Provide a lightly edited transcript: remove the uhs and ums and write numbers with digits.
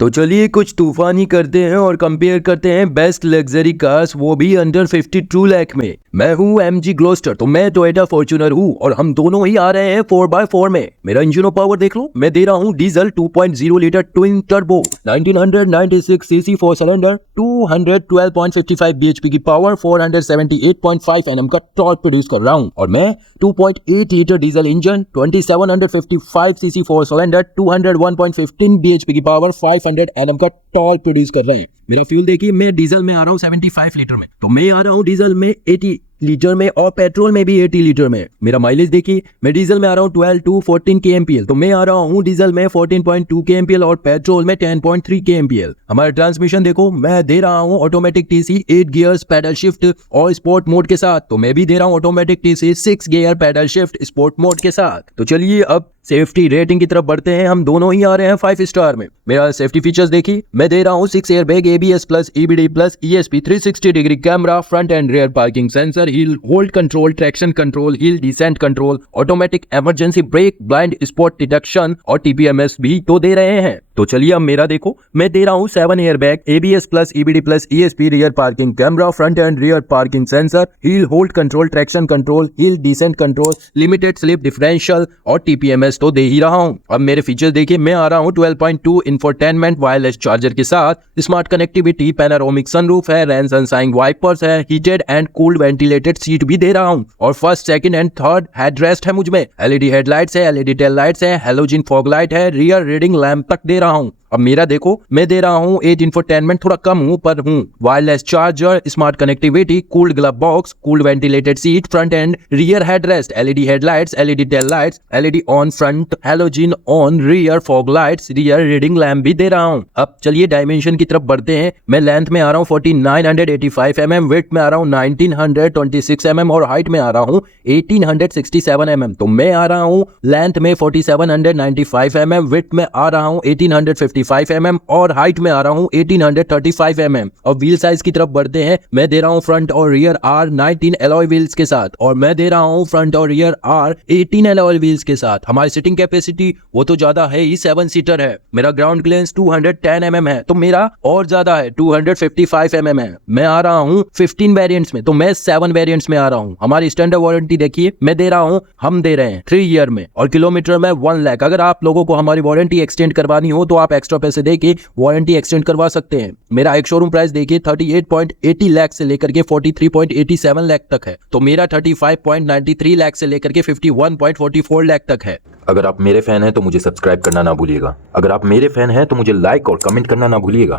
तो चलिए कुछ तूफानी करते हैं और कंपेयर करते हैं बेस्ट लग्जरी कार्स, वो भी अंडर 52 लाख में। मैं हूं एमजी ग्लोस्टर, तो मैं टोयोटा फॉर्च्यूनर हूं और हम दोनों ही आ रहे हैं 4x4 में। मेरा इंजन पावर देख लो, मैं दे रहा हूं diesel 2.0 litre twin turbo 1996 CC 4 cylinder 212.55 bhp की पावर 478.5 Nm का टॉर्क प्रोड्यूस कर रहा हूं। और मैं 2.8 litre diesel engine 2755 CC 4 cylinder 201.15 bhp की पावर 500 Nm का टॉर्क प्रोड्यूस कर रहे हैं। मेरा फ्यूल देखिए, मैं डीजल में आ रहा हूँ 75 लीटर में, तो मैं आ रहा हूँ डीजल में 80 लीटर में और पेट्रोल में भी 80 लीटर में। मेरा माइलेज देखिए, मैं डीजल में आ रहा हूँ 12 to 14 kmpl, तो मैं आ रहा हूँ डीजल में 14.2 kmpl और पेट्रोल में 10.3 kmpl। हमारा ट्रांसमिशन देखो, मैं दे रहा हूँ automatic TC 8 gears paddle shift और स्पोर्ट मोड के साथ, तो मैं भी दे रहा हूँ automatic TC 6 gear paddle shift sport mode के साथ। तो चलिए अब सेफ्टी रेटिंग की तरफ बढ़ते हैं। हम दोनों ही आ रहे हैं 5 स्टार में। मेरा सेफ्टी फीचर्स देखिए, मैं दे रहा हूँ 6 airbag, ABS plus, EBD plus, ESP, 360 degree camera, front end rear parking sensor, hill hold control, traction control, hill descent control, automatic emergency brake, blind spot detection और TPMS भी तो दे रहे हैं। तो चलिए अब मेरा देखो, मैं दे रहा हूँ 7 airbag, ABS plus, EBD plus, ESP, rear parking camera, front end rear parking sensor, hill hold control, traction control, hill descent control, limited slip differential और TPMS तो दे ही रहा हूँ। अब मेरे फीचर्स देखिए, मैं आ रहा हूँ 12.2 इंफोटेनमेंट वायरलेस चार्जर के साथ, स्मार्ट कनेक्टिविटी, पैनोरामिक सनरूफ है, रेन सनशाइन वाइपर्स है, heated and cooled ventilated seat भी दे रहा हूँ और first, second and third headrest है मुझ में, LED हेडलाइट्स है, LED टेल लाइट्स है, हेलोजन फॉग लाइट है, रियर रीडिंग लैंप तक दे रहा हूँ। अब मेरा देखो, मैं दे रहा हूँ 8 इंफोटेनमेंट, थोड़ा कम हूँ पर हूँ, wireless charger, smart connectivity, cooled glove box, cooled ventilated seat, front end rear headrest, LED headlights, LED tail lights, LED on front, halogen on rear, fog lights, rear reading lamp भी दे रहा हूँ। अब चलिए डायमेंशन की तरफ बढ़ते हैं। मैं लेंथ में आ रहा हूँ 4985 mm, विड्थ में आ रहा हूँ 1926 mm और हाइट में आ रहा हूँ 1867 mm। तो मैं आ रहा हूँ लेंथ में 4795 mm, विड्थ में आ रहा हूँ 1855 mm और हाइट में आ रहा हूँ 1835 mm। और व्हील साइज की तरफ बढ़ते हैं। मैं दे रहा हूँ फ्रंट और रियर R19 एलॉय व्हील्स के साथ और मैं दे रहा हूँ फ्रंट और रियर R18 एलॉय व्हील्स के साथ। हमारी सिटिंग कैपेसिटी वो तो ज्यादा है ही, 7 सीटर है। मेरा ग्राउंड क्लियरेंस 210 mm है, तो मेरा और ज्यादा है, 255 mm है। मैं आ रहा हूँ 15 वेरिएंट्स में, तो मैं 7 वेरिएंट्स में आ रहा हूँ। हमारी स्टैंडर्ड वारंटी देखिए, मैं दे रहा हूँ, हम दे रहे हैं 3 ईयर में और किलोमीटर में 1 लाख। अगर आप लोगों को हमारी वारंटी एक्सटेंड करवानी हो तो आप एक्स्ट्रा पैसे देके वारंटी एक्सटेंड करवा सकते हैं। मेरा एक शोरूम प्राइस देखिए 38.80 लाख से लेकर के 43.87 लाख तक है, तो मेरा 35.93 लाख से लेकर के 51.44 लाख तक है। अगर आप मेरे फैन हैं तो मुझे सब्सक्राइब करना ना भूलिएगा। अगर आप मेरे फैन हैं तो मुझे लाइक और कमेंट करना ना भूलिएगा।